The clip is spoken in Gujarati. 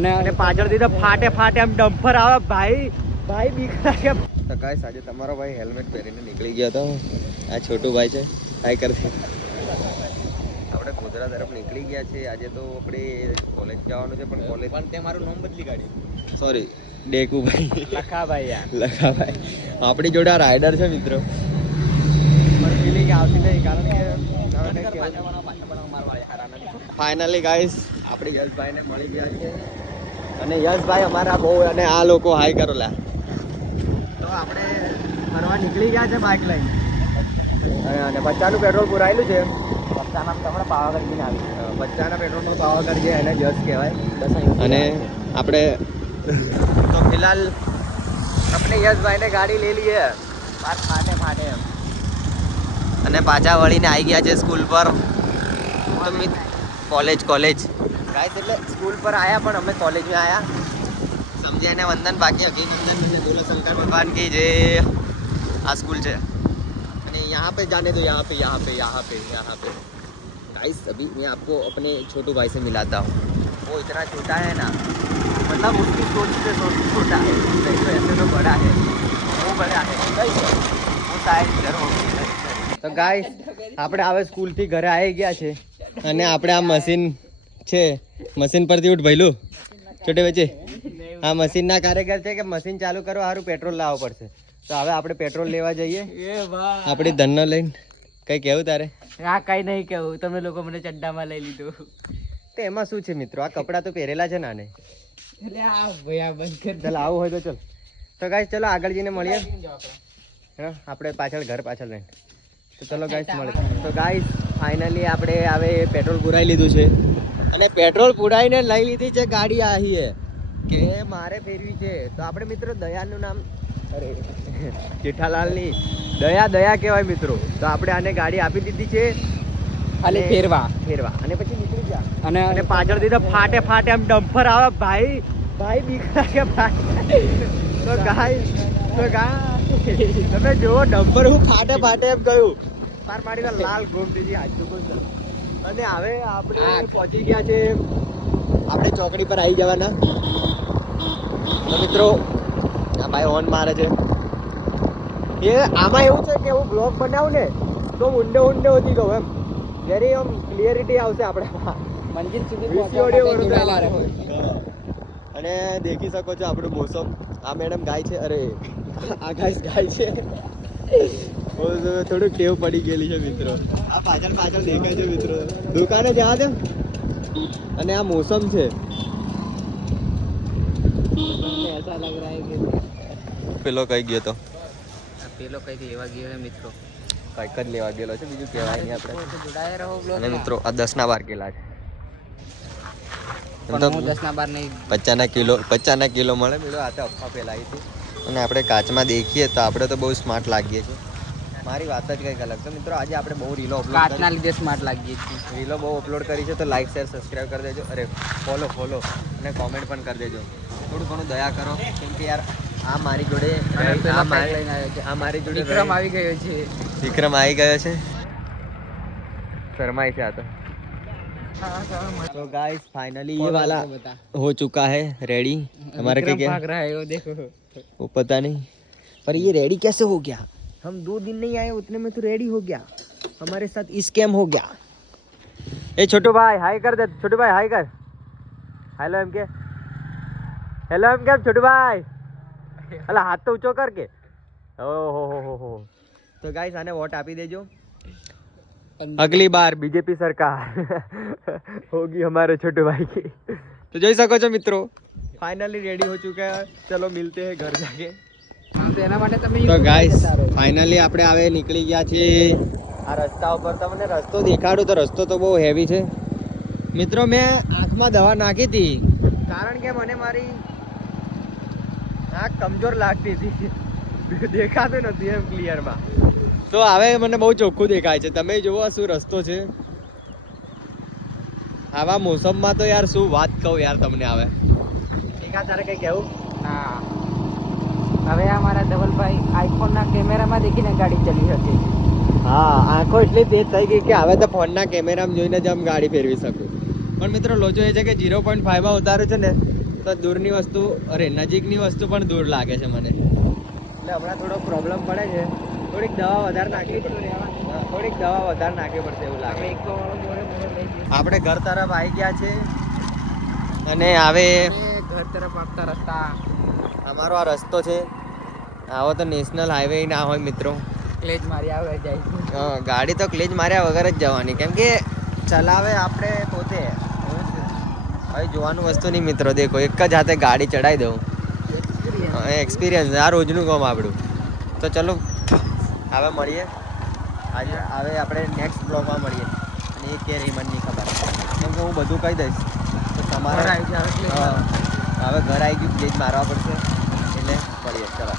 અને પાછળથી તો ફાટે ફાટે એમ ડમ્પર આવે ભાઈ બીક લાગે. તો ગાઈસ આજે તમારો ભાઈ હેલ્મેટ પહેરીને નીકળી ગયો હતો. આ છોટું ભાઈ છે, હાઈ કરશે. આપણે ગોધરા તરફ નીકળી ગયા છે. આજે તો આપણે કોલેજ જવાનું છે, પણ કોલેજ પણ તે મારું નામ બદલી કાઢ્યું. સોરી, ડેકુભાઈ, લખાભાઈ આપણી જોડે રાઇડર છે મિત્રો. પણ ફિલિંગ આવતી નહીં, કારણ કે ફાઇનલી ગાઈસ આપણે યશભાઈને મળી ગયા છે. અને યશભાઈ અમારા બહુ, અને આ લોકો હાઈ કરો લા. તો આપણે ફરવા નીકળી ગયા છે બાઇક લઈને. અને 50 નું પેટ્રોલ પુરાયેલું છે. 50 ના આપણે પાવાગઢ જઈને આવી. 50 ના પેટ્રોલમાં પાવાગઢ છે, એને યશ કહેવાય. અને આપણે તો ફિલહાલ આપણે યશભાઈને ગાડી લઈ લઈએ. ફાટે એમ. અને પાછા વળીને આવી ગયા છે સ્કૂલ પર. તો કોલેજ ગાઈસ એટલે સ્કૂલ પર આયા, પણ અમે કોલેજમાં આયા. સમજ્યા ને વંદન બાકી અભિનંદન ગુરુ શંकर भगवान की जय. આ સ્કૂલ છે અને यहाँ पे जाने दो, यहाँ पे गाइस अभी मैं आपको अपने छोटू भाई से मिलाता हूँ. वो इतना छोटा है ना, मतलब उसकी सोच से छोटा है, तो ऐसे तो बड़ा है, वो बड़ा है, वो शायद इधर हो. તો ગાઈસ આપણે હવે સ્કૂલથી ઘરે આવી ગયા છે. અને આપણે આ મશીન છે, મશીન પરથી ઉઠ ભઈલું છોટે વચ્ચે. આ મશીનના કારીગર છે કે મશીન ચાલુ કરવા સારું પેટ્રોલ લાવવો પડશે. તો હવે આપણે પેટ્રોલ લેવા જઈએ આપણી ધનનો લઈને. કઈ કેવું તારે? હા, કઈ નહીં કેવું, તમે લોકો મને ચડ્ડામાં લઈ લીધું. તો એમાં શું છે મિત્રો, આ કપડાં તો પહેરેલા છે નાને. ચાલ આવું હોય તો ચાલ. તો ગાઈસ ચલો આગળ જઈને મળીએ. હા, આપણે પાછળ ઘર પાછળ રહીને. તો ચલો ગાઈસ મળે. તો ગાઈસ ફાઇનલી આપણે હવે પેટ્રોલ પુરાઈ લીધું છે. અને પેટ્રોલ પુરાઈને લઈ લીધી છે ગાડી. આહી કે મારે ફેરવી છે. તો આપણે મિત્રો દયાનું નામ, અરે જેઠાલાલની દયા કહેવાય મિત્રો. તો આપણે આને ગાડી આપી દીધી છે ખાલી ફેરવા. અને પછી નીકળી ગયા. અને પાછળથી તો ફાટે એમ ડમ્પર આવે ભાઈ બીક લાગે ભાઈ. તો ગાઈસ તમે જુઓ, ડમ્પર હું ફાટે એમ ગયું. પાર મારીને લાલ ગોમ દીધી આજુ. અને હવે આપણે પહોંચી ગયા છે, આપણે ચોકડી પર આવી જવાના. તો મિત્રો આ ભાઈ હોર્ન મારે છે. એ આમાં એવું છે કે હું બ્લોગ બનાવું ને તો ઊંડે વધી ગયો એમ, જેની આમ ક્લિયરિટી આવશે આપણે મંજિલ સુધી. અને દેખી શકો છો આપણું મોસમ. આ મેડમ ગાય છે, અરે આ ગાય છે. થોડું ટેવ પડી ગયેલી છે મિત્રો. આ પાછળ દેખાય છે મિત્રો. દુકાને જવા દે. અને આ મોસમ છે. ऐसा लग रहा है कि પેલો કઈ ગયો તો લેવા ગયો મિત્રો. કઈક જ લેવા ગયેલો છે, બીજું કહેવાય નહીં આપણે. જોડાયા રહો બ્લોગ. અને મિત્રો આ 10 ના 12 કિલા છે. પણ હું 10 ના 12 નહીં, 50 ના કિલો મળે મિત્રો. આ તો અફવા ફેલાવી હતી. અને આપણે કાચમાં દેખીએ તો આપણે તો બહુ સ્માર્ટ લાગીએ છીએ. મારી વાત જ કંઈક અલગ છે મિત્રો. આજે આપણે બહુ રીલો કાચના લીધે સ્માર્ટ લાગીએ છીએ. રીલો બહુ અપલોડ કરી છે. તો લાઈક શેર સબસ્ક્રાઈબ કરી દેજો. અરે ફોલો અને કોમેન્ટ પણ કરી દેજો. થોડું ઘણું દયા કરો, કેમ કે યાર આ મારી જોડે વિક્રમ આવી ગયો છે. शर्माई से आता. तो गाइस फाइनली ये वाला हो चुका है रेडी. हमारा क्या भाग रहा है वो देखो. वो पता नहीं, पर ये रेडी कैसे हो गया. हम 2 दिन नहीं आए उतने में तो रेडी हो गया. हमारे साथ स्कैम हो गया. ए छोटू भाई हाय कर दे. छोटू भाई हाय कर. हेलो एम के छोटू भाई. अला हाथ तो ऊंचो करके. ओहो. तो गाइस आने वोट આપી દેજો. अगली बार बीजेपी सरकार होगी हमारे छोटे भाई की. तो જોઈ શકો છો મિત્રો, फाइनली रेडी हो चुके हैं. चलो मिलते हैं घर जाके. તો એના માટે તમે તો ગાઈસ ફાઇનલી આપણે હવે નીકળી ગયા છીએ આ રસ્તા ઉપર. તમને રસ્તો દેખાડું તો રસ્તો તો બહુ હેવી છે મિત્રો. મેં આંખમાં દવા નાખી હતી, કારણ કે મને મારી આંખ કમજોર લાગતી હતી. દેખાતું નથી એમ ક્લિયરમાં. તો હવે મને બહુ ચોખ્ખું દેખાય છે. તમે જુઓ શું રસ્તો છે. આવા મોસમમાં તો યાર શું વાત કહું યાર તમને. હવે તારે કઈ કેવું? હા, હવે અમારા ધવલભાઈ આઈફોનના કેમેરામાં દેખીને ગાડી ચલી શકે. હા, આંખો એટલી તેજ થઈ ગઈ કે હવે તો ફોનના કેમેરામાં જોઈને જ આમ ગાડી ફેરવી શકું. પણ મિત્રો લોચો એ છે કે 0.5 માં ઉતારું છે ને તો દૂરની વસ્તુ નજીકની વસ્તુ પણ દૂર લાગે છે મને. એટલે હમણાં થોડો પ્રોબ્લેમ પડે છે. થોડીક દવા વધારે નાખવી પડશે. થોડીક દવા વધારે નાખવી પડશે એવું લાગે. આપણે ઘર તરફ આવી ગયા છે અને હવે ઘર તરફ આપતા રસ્તા અમારો આ રસ્તો છે. આવો તો નેશનલ હાઈવે ના હોય મિત્રો. ક્લેજ મારી આવે જાય. ગાડી તો ક્લેજ માર્યા વગર જ જવાની, કેમ કે ચલાવે આપણે પોતે. હવે જોવાનું વસ્તુ નહીં મિત્રો. દેખો એક જ હાથે ગાડી ચડાવી દઉં. એક્સપિરિયન્સ આ રોજનું કામ આપણું. તો ચલો હવે મળીએ. આજે હવે આપણે નેક્સ્ટ બ્લોગમાં મળીએ. અને એ કે રહી મને નહીં ખબર, કેમ કે હું બધું કહી દઈશ તો તમારે હવે ઘર આવી ગયું, પ્લીઝ મારવા પડશે. એટલે મળીએ ચલો.